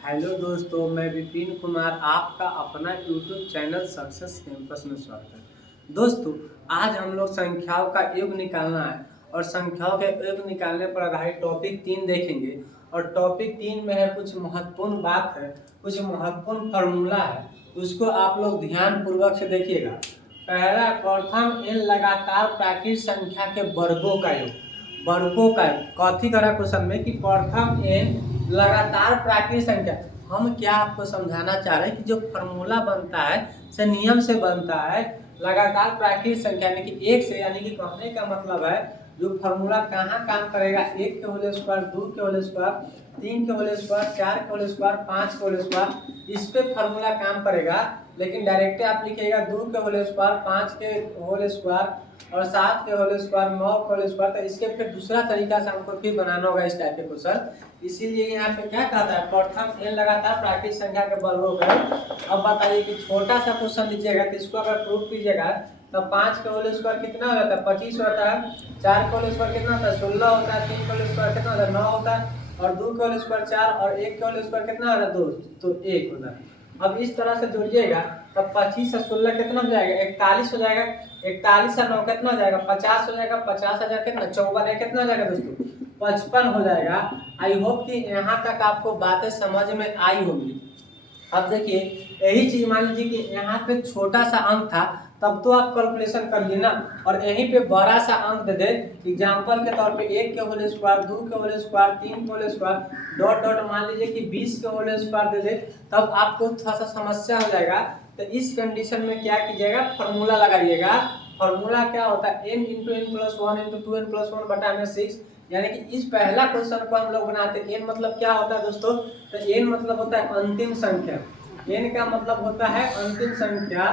Hello दोस्तों, मैं विपिन कुमार आपका अपना यूट्यूब चैनल सक्सेस कैंपस में स्वागत है। दोस्तों, आज हम लोग संख्याओं का योग निकालना है और संख्याओं के योग निकालने पर आधारित टॉपिक 3 देखेंगे। और टॉपिक 3 में है कुछ महत्वपूर्ण बात है, कुछ महत्वपूर्ण फार्मूला है, उसको आप लोग ध्यान पूर्वक से देखिएगा। पहला, प्रथम n लगातार प्राकृत संख्या के वर्गों का योग। वर्गों का कथी करा क्वेश्चन में कि प्रथम n लगातार प्राकृत संख्या। हम क्या आपको समझाना चाह रहे हैं कि जो फॉर्मूला बनता है से नियम से बनता है लगातार प्राकृत संख्या यानी कि एक से, यानी कि कहने का मतलब है जो फॉर्मूला कहाँ काम करेगा, एक के होल स्क्वायर, दो के होल स्क्वायर, तीन के होल स्क्वायर, चार के होल स्क्वायर, पाँच के होल स्क्वायर, इस पे फॉर्मूला काम करेगा। लेकिन डायरेक्ट आप लिखिएगा दो के होल स्क्वायर, पाँच के होल स्क्वायर और सात के होल स्क्वायर, नौ के होल स्क्वायर, तो इसके फिर दूसरा तरीका से हमको फिर बनाना होगा इस टाइप के क्वेश्चन। इसीलिए यहाँ पे क्या कहता है, प्रथम n लगातार प्राकृत संख्या के वर्गों का। अब बताइए कि छोटा सा क्वेश्चन लीजिएगा तो इसको अगर प्रूफ कीजिएगा तो पाँच के होल स्क्वायर कितना होता है, 25 होता है। चार के होल स्क्वायर कितना होता है, 16 होता है। तीन के होल स्क्वायर कितना होता है, 9 होता है। और दो के होल स्क्वायर 4 और एक के होल स्क्वायर कितना होता है, 2, तो 1 होता है। अब इस तरह से जोड़िएगा तब 25 से 16 कितना हो जाएगा, 41 हो जाएगा। 41 से 9 कितना हो जाएगा, 50 हो जाएगा। 50,000 कितना, 54 कितना हो जाएगा दोस्तों, 55 हो जाएगा। आई होप कि यहाँ तक आपको बातें समझ में आई होगी। अब देखिए यही चीज मान लीजिए कि यहाँ पे छोटा सा अंक था, तब तो आप कैलकुलेशन करिए ना, और यहीं पे बड़ा सा अंक दे दे। एग्जांपल के तौर पे एक के होल स्क्वायर, दो के होल स्क्वायर, तीन के होल स्क्वायर, डॉट डॉट मान लीजिए कि 20 के होल स्क्वायर दे दे, तब आपको थोड़ा सा समस्या हो जाएगा। तो इस कंडीशन में क्या कीजिएगा, फॉर्मूला लगाइएगा। फॉर्मूला क्या होता है, n into n plus one into two n plus one बटा में 6। यानी कि इस पहला क्वेश्चन को हम लोग बनाते हैं। n मतलब क्या होता है दोस्तों, तो n मतलब होता है अंतिम संख्या। n का मतलब होता है अंतिम संख्या।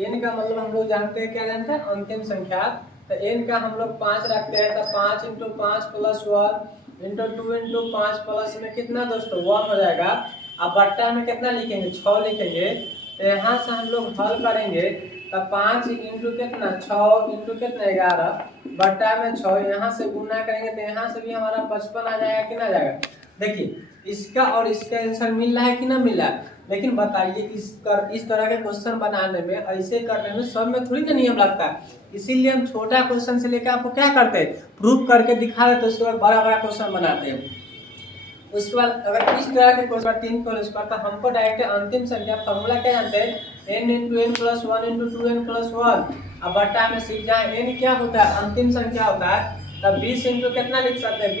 n का मतलब हम लोग जानते हैं, क्या जानते हैं, अंतिम संख्या। तो n का हम लोग 5 रखते हैं, तो 5 into 5 plus 1 into 2 into 5 plus में कितना दोस्तों, 1 हो जाएगा। अब बट्टा में कितना लिखेंगे, 6 लिखेंगे। तो यहाँ से हम लोग हल करेंगे तो 5 इंटू कितना, 6 इंटू कितना, 11 बट्टा में 6। यहाँ से गुना करेंगे तो यहाँ से भी हमारा 55 आ जाएगा कि ना जाएगा। देखिए इसका और इसका आंसर मिल रहा है कि ना मिल रहा है। लेकिन बताइए इस तरह के क्वेश्चन बनाने में, ऐसे करने में सब में थोड़ी ना नियम लगता है। इसीलिए हम छोटा क्वेश्चन से लेकर आपको क्या करते हैं, प्रूफ करके दिखा रहे, तो उसके बाद बड़ा बड़ा क्वेश्चन बनाते हैं। उसके बाद अगर इस तरह के क्वेश्चन 3 को स्क्वायर, तो हमको डायरेक्ट अंतिम संख्या फॉर्मूला क्या जानते हैं, n into n plus one into two n plus one. अब बट्टा में सीख जाए n क्या होता है, अंतिम संख्या होता है। तब 20 इंटू कितना लिख सकते हैं,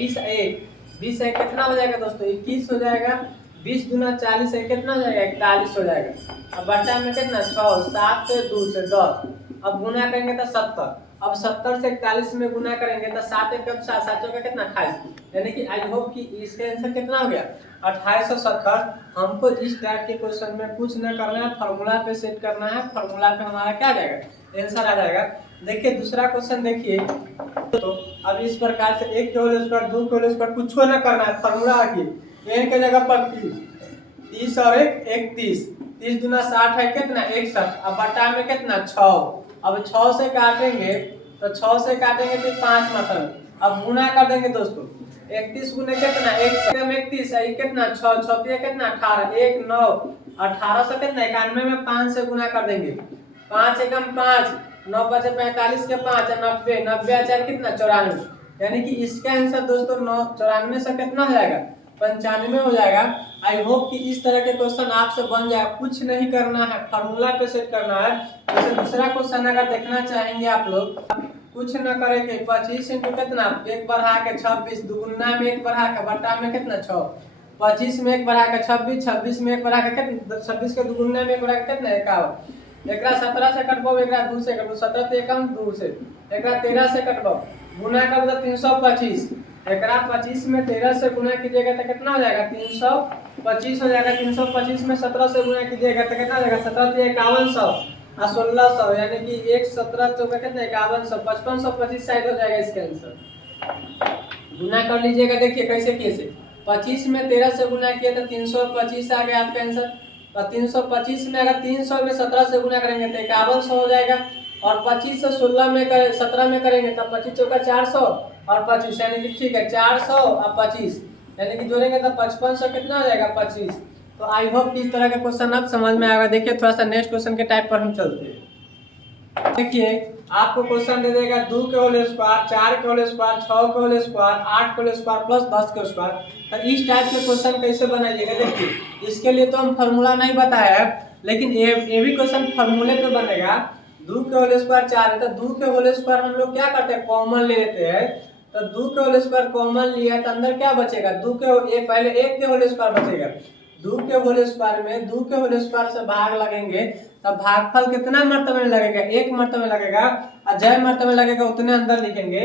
20 एक कितना हो जाएगा दोस्तों, 21 हो जाएगा। 20 दूना 40 है, कितना हो जाएगा, 41 हो जाएगा। अब बट्टा में कितना, 6, 7 से 2 से 10। अब गुना करेंगे तो 70। अब 70 से 41 में गुना करेंगे तो 7 एक 7, 7 का कितना, 28। यानी कि आई होप कि इसका आंसर कितना हो गया, 2870। हमको इस टाइप के क्वेश्चन में कुछ न करना है, फार्मूला पे सेट करना है। फार्मूला पे हमारा क्या आ जाएगा, आंसर आ जाएगा। देखिए दूसरा क्वेश्चन देखिए। तो अब इस प्रकार से एक के होल स्क्वायर, दो के होल स्क्वायर, कुछ ना करना है, फार्मूला रखिए। n के जगह पर 30 और 1 30, 30 दूना 60 है, कितना 61। अब बटा में कितना 6। अब 6 से काटेंगे तो 6 से काटेंगे तो 5 मतलब। अब गुना कर देंगे दोस्तों, 31 गुने कितना, 31 है, कितना 6, 6 कितना 18, 1 9, 18 से कितना 91 में 5 से गुना कर देंगे। 5 एकम 5, 9 5 45 के 5 90, 90 4 कितना 94। यानी कि इसका आंसर दोस्तों 94 से कितना हो जाएगा, 95 हो जाएगा। आई होप कि इस तरह के क्वेश्चन आपसे बन जाए। कुछ नहीं करना है, फार्मूला पे सेट करना है। जैसे दूसरा क्वेश्चन अगर देखना चाहेंगे आप लोग, कुछ न करे के 25 इंटू कितना, 1 बढ़ा के 26, दुगुना में 1 बढ़ा के बट्टा में कितना 6, 25 में 1 बढ़ा के 26, 26 में 1 बढ़ा के कितना, 26 के दुगुना में 1 बढ़ा के कितना 51। एकरा 17 से कटबो, एकरा 2 से कटबो, 17 तो एकम 2 से, एकरा 13 से कटबो, गुना कर दो 325। एकरा 25 में 13 से गुना कीजिएगा तो कितना हो जाएगा, 325 हो जाएगा। 325 में 17 से गुना कीजिएगा तो कितना हो जाएगा, 17 तो 5100 और 1600, यानी कि 1 17 चौका कितना 5100, 5525 साइड हो जाएगा इसका आंसर। गुना कर लीजिएगा, देखिए कैसे कैसे, 25 में 13 से गुना किया तो 325 आ गया आपका आंसर। और 325 में अगर 300 में 17 से गुना करेंगे तो 5100 हो जाएगा। और 25 से 16 में 17 में करेंगे तब 25 चौका 400 और 25, यानी कि ठीक है 400 और 25, यानी कि जोड़ेंगे तो 5500 कितना हो जाएगा, 25। तो आई होप कि इस तरह के क्वेश्चन अब समझ में आएगा। देखिए थोड़ा सा नेक्स्ट क्वेश्चन के टाइप पर हम चलते हैं। देखिए आपको क्वेश्चन दे देगा 2 के होल स्क्वायर, 4 के होल स्क्वायर, 6 के होल स्क्वायर, 8 के होल स्क्वायर प्लस 10 के स्क्वायर। तो इस टाइप के क्वेश्चन कैसे बनाइएगा, देखिए इसके लिए तो हम फार्मूला नहीं बताया है, लेकिन ये भी क्वेश्चन फार्मूले पे बनेगा। 2 के होल स्क्वायर 4 है, तो 2 के होल स्क्वायर हम लोग क्या करते हैं, कॉमन ले लेते हैं। तो 2 के होल स्क्वायर कॉमन लिया तो अंदर क्या बचेगा, 2 के पहले 1 के होल स्क्वायर बचेगा। 2 के होल स्क्वायर में 2 के होल स्क्वायर से भाग लगेंगे, तब भागफल कितना मर्तबे में लगेगा, 1 मर्तबे लगेगा, और जय मर्तबे लगेगा उतने अंदर लिखेंगे।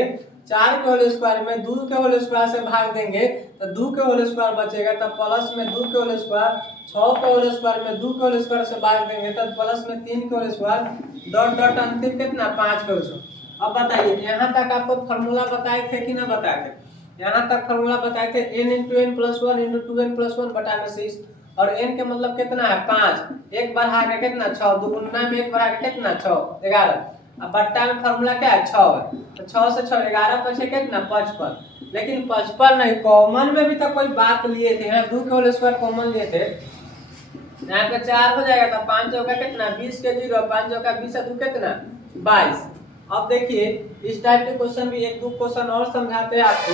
4 के होल स्क्वायर में 2 के होल स्क्वायर से भाग देंगे तो 2 के होल स्क्वायर बचेगा, तब प्लस में 2 के होल स्क्वायर। 6 के होल स्क्वायर में 2 के होल स्क्वायर से भाग देंगे तब प्लस में 3 के होल स्क्वायर, डॉट डॉट अंतिम कितना 5 के होल स्क्वायर। अब बताइए यहाँ तक आपको फार्मूला बताए थे कि ना बताए थे, यहाँ तक फार्मूला बताए थे n × n + 1 × 2n + 1 बटा में 6, और n के मतलब कितना है 5, एक बढ़ा के कितना 6, दुगुना में एक बढ़ा के कितना 6, 11, अब बट्टा में फार्मूला क्या है 6 है, तो 6 से 6 11 बचे कितना 55। लेकिन 55 नहीं, कॉमन में भी तो कोई बात लिए थे, यहाँ 2 के होल स्क्वायर कॉमन लिए थे, यहाँ पे 4 हो जाएगा, तो 5 चौका कितना 20 के 0, 5 चौका 20 है, 2 कितना 22। अब देखिए इस टाइप के क्वेश्चन भी एक दो क्वेश्चन और समझाते हैं आपको।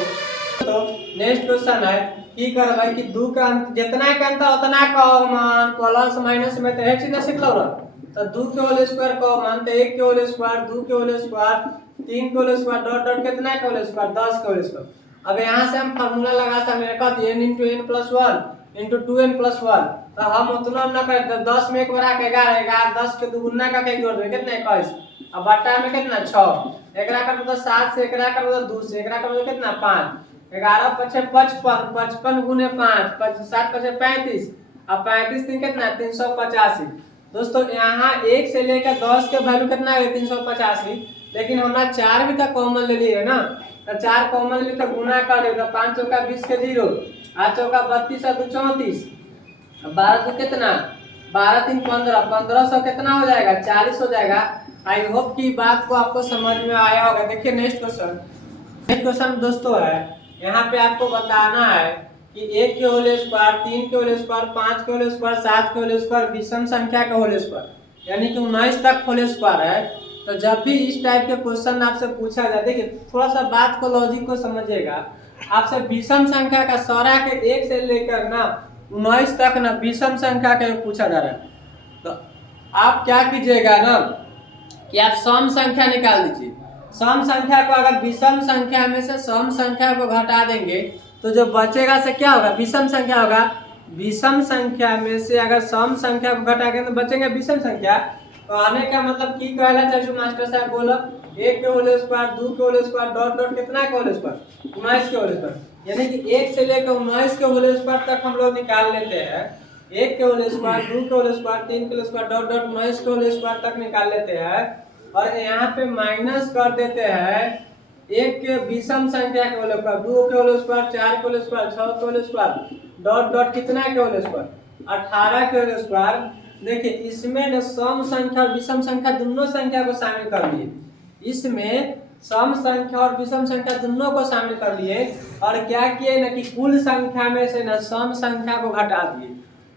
तो नेक्स्ट क्वेश्चन है की कर भाई कि 2 का जितना के अंतर उतना कॉमन, प्लस माइनस में तो एक चीज सीख लो ना। तो 2 के होल स्क्वायर कॉमन, तो 1 के होल स्क्वायर, 2 के होल स्क्वायर, 3 के होल स्क्वायर, डॉट डॉट कितना के होल स्क्वायर 10 के होल स्क्वायर। अब यहाँ से हम फार्मूला लगा सकते हैं, कहते हैं n × n + 1 × 2n + 1, तो हम उतना ना करते, 10 में एक बढ़ा के 11, 11 10 के दुगुना का के जोड़ देंगे कितना 21, अब बट्टा में कितना 6, एकरा कर दो 7 से, एकरा कर दो 2 से, एकरा कर दो कितना 5, 11 पचे 55, 55 गुने 5, 7 पचे 35, अब 35 तीन कितना 385। दोस्तों यहाँ 1 से लेकर 10 के वैल्यू कितना है 385, लेकिन हमारा 4 भी तक कॉमन ले लिए है ना, तो 4 कॉमन ले तो गुना कर देगा, 5 चौका 20 के 0, 8 चौका 32 और 2 34, 12 2 कितना 12 3 15, 1500 कितना हो जाएगा 40 हो जाएगा। आई होप की बात को आपको समझ में आया होगा। देखिए नेक्स्ट क्वेश्चन दोस्तों है, यहाँ पे आपको बताना है कि 1 के होल स्क्वायर, 3 के होल स्क्वायर, 5 के होल स्क्वायर, 7 के होल स्क्वायर, विषम संख्या का होल स्क्वायर, यानी कि 19 तक होल स्क्वायर है। तो जब भी इस टाइप के क्वेश्चन आपसे पूछा जाए, देखिए थोड़ा सा बात को लॉजिक को समझिएगा, आपसे विषम संख्या का सौरा के 1 से लेकर ना 19 तक ना विषम संख्या का पूछा जा रहा है, तो आप क्या कीजिएगा ना कि आप सम संख्या निकाल दीजिए। सम संख्या को अगर विषम संख्या में से सम संख्या को घटा देंगे तो जो बचेगा से क्या होगा, विषम संख्या होगा। विषम संख्या में से अगर सम संख्या को घटाएंगे तो बचेंगे विषम संख्या। तो आने का मतलब की कहला चाचू मास्टर साहब बोलो, 1 के होल स्क्वायर, 2 के होल स्क्वायर, डॉट डॉट कितना के होल स्क्वायर 19 के होल स्क्वायर, यानी कि 1 से लेकर 19 के होल स्क्वायर तक हम लोग निकाल लेते हैं। 1 के होल स्क्वायर, 2 के होल स्क्वायर, 3 के होल स्क्वायर, डॉट डॉट 19 के होल स्क्वायर तक निकाल लेते हैं, और यहाँ पे माइनस कर देते हैं 1 के विषम संख्या के होल स्क्वायर, 2 के होल स्क्वायर, 4 के होल स्क्वायर, 6 के होल स्क्वायर, डॉट डॉट कितना के होल स्क्वायर 18 के होल स्क्वायर। देखिए इसमें न सम संख्या और विषम संख्या दोनों संख्या को शामिल कर लिए, इसमें सम संख्या और विषम संख्या दोनों को शामिल कर लिए, और क्या किए ना कि कुल संख्या में से न सम संख्या को घटा दिए,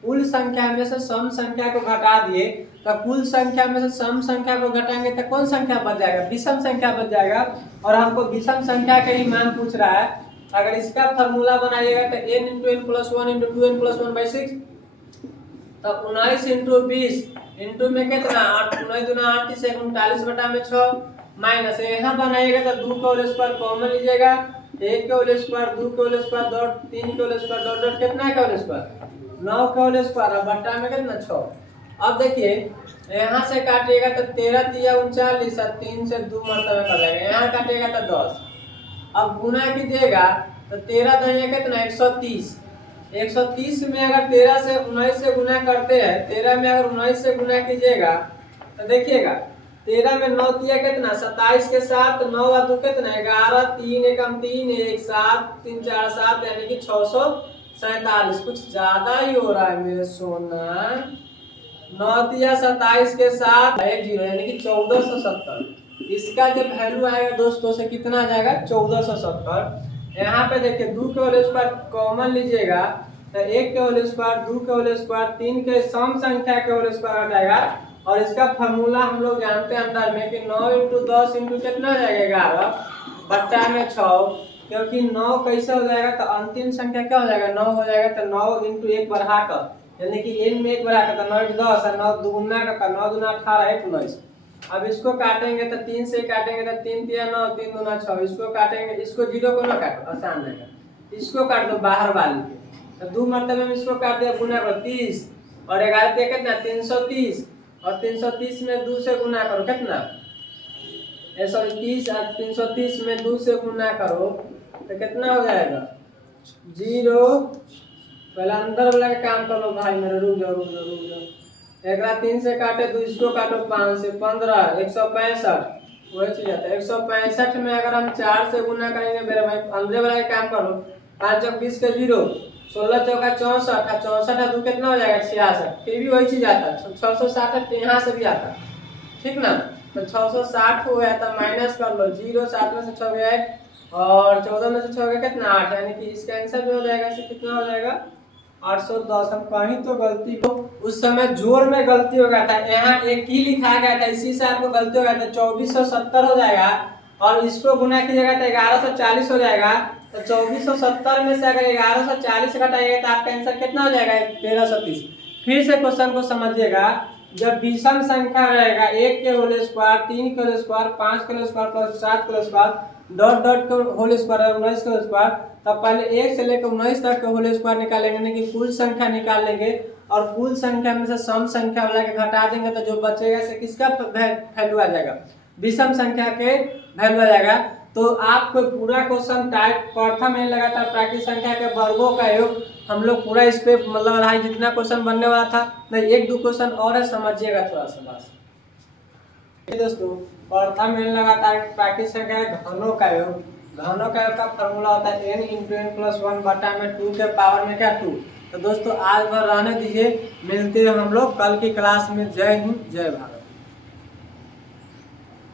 कुल संख्या में से सम संख्या को घटा दिए, तो कुल संख्या में से सम संख्या को घटाएंगे तो कौन संख्या बच जाएगा, विषम संख्या बच जाएगा। और हमको विषम संख्या का ही मान पूछ रहा है, अगर इसका फार्मूला बनाइएगा तो n × n + 1 × 2n + 1/6, तो 19 × 20 इंटू में कितना 8, 19 दूना 38 से 39 बटा में 6, माइनस यहाँ बनाइएगा तो 2 के होल स्क्वायर कॉमन लीजिएगा, 1 के होल स्क्वायर, 2 के होल स्क्वायर, डॉट 3 के होल स्क्वायर, डॉट डॉट कितना के होल स्क्वायर 9 के होल स्क्वायर, बट्टा में कितना 6। अब देखिए यहाँ से काटिएगा तो 13 तिया 39, 3 से 2 मरतबे कर जाएगा, यहाँ काटिएगा तो 10। अब गुना कीजिएगा तो 13 दहिया कितना 130, 130 में अगर 13 से 19 से गुना करते हैं, 13 में अगर 19 से गुना कीजिएगा तो देखिएगा 13 में 9 तिया कितना 27 के साथ 9 और 2 कितना 11, 3 एकम 3, 1 7, 3 4 7, यानी कि 647। कुछ ज्यादा ही हो रहा है मेरे सोना, 9 तिया 27 के साथ 1 0, यानी कि 1470। इसका जब वैल्यू आएगा दोस्तों से कितना आ जाएगा 1470। यहाँ पे देखिए 2 के होल स्क्वायर कॉमन लीजिएगा तो 1 के होल स्क्वायर, 2 के होल स्क्वायर, 3 के सम संख्या के होल स्क्वायर आ जाएगा। और इसका फॉर्मूला हम लोग जानते हैं अंदर में कि 9 × 10 × कितना हो जाएगा 11 बट्टा में 6, क्योंकि 9 कैसे हो जाएगा तो अंतिम संख्या क्या हो जाएगा 9 हो जाएगा। तो 9 × 1 बढ़ाकर यानी कि n में 1 बढ़ाकर तो 9 × 10 और 9 दुगुना का 9 दूना 18 1 19। अब इसको काटेंगे तो 3 से काटेंगे तो 3 × 9 3 दूना 6। इसको काटेंगे, इसको 0 को ना काटो आसान रहेगा, इसको काट दो बाहर वाली के। तो 2 मरतबे में इसको काट दिया गुना करो 30 और 11 के कितना 330 और 330 में 2 से गुना करो कितना सॉरी 30 और 330 में 2 से गुना करो तो कितना हो जाएगा 0। पहले अंदर वाला का काम कर लो भाई मेरे, रुक जाओ। 3 से काटे तो इसको काटो 5 से 15 165 वही चीज आता है। 165 में अगर हम 4 से गुना करेंगे मेरे भाई अंदर वाला का काम करो 5 × 20 के 0 16 चौका 64 और 64 2 कितना हो जाएगा 66। फिर भी वही चीज आता है 660 यहाँ से भी आता है ठीक ना। तो 660 हो गया तो माइनस कर लो 0 7 में से 6 गया और 14 में से 6 गया कितना 8, यानी कि इसका आंसर जो हो जाएगा इसे कितना हो जाएगा 810। हम कहीं तो गलती को उस समय जोड़ में गलती हो गया था, यहाँ एक ही लिखा गया था इसी से आपको गलती हो गया था 2470 हो जाएगा और इसको गुना कीजिएगा तो 1140 हो जाएगा। तो 2470 में से अगर 1140 घटाइएगा तो आपका आंसर कितना हो जाएगा 1330। फिर से क्वेश्चन को समझिएगा, जब विषम संख्या रहेगा 1 के होल स्क्वायर 3 के होल स्क्वायर 5 के होल स्क्वायर प्लस 7 के होल स्क्वायर डॉट डॉट के होल स्क्वायर 19 के होल स्क्वायर, तब पहले 1 से लेकर 19 तक के होल स्क्वायर निकालेंगे यानी कि कुल संख्या निकाल लेंगे और कुल संख्या में से सम संख्या वाला के घटा देंगे तो जो बचेगा से किसका वैल्यू आ जाएगा विषम संख्या के वैल्यू आ जाएगा। तो आपको पूरा क्वेश्चन टाइप प्रथम में लगातार प्राकृतिक संख्या के वर्गों का योग हम लोग पूरा इस पे मतलब रहा जितना क्वेश्चन बनने वाला था नहीं 1-2 क्वेश्चन और है समझिएगा थोड़ा सा बस। दोस्तों प्रथम में लगातार प्राकृतिक संख्या घनों का योग का फॉर्मूला होता है n × n + 1 बटा में 2 के पावर में क्या 2। तो दोस्तों आज भर रहने दीजिए, मिलते हैं हम लोग कल की क्लास में। जय हिंद जय भारत।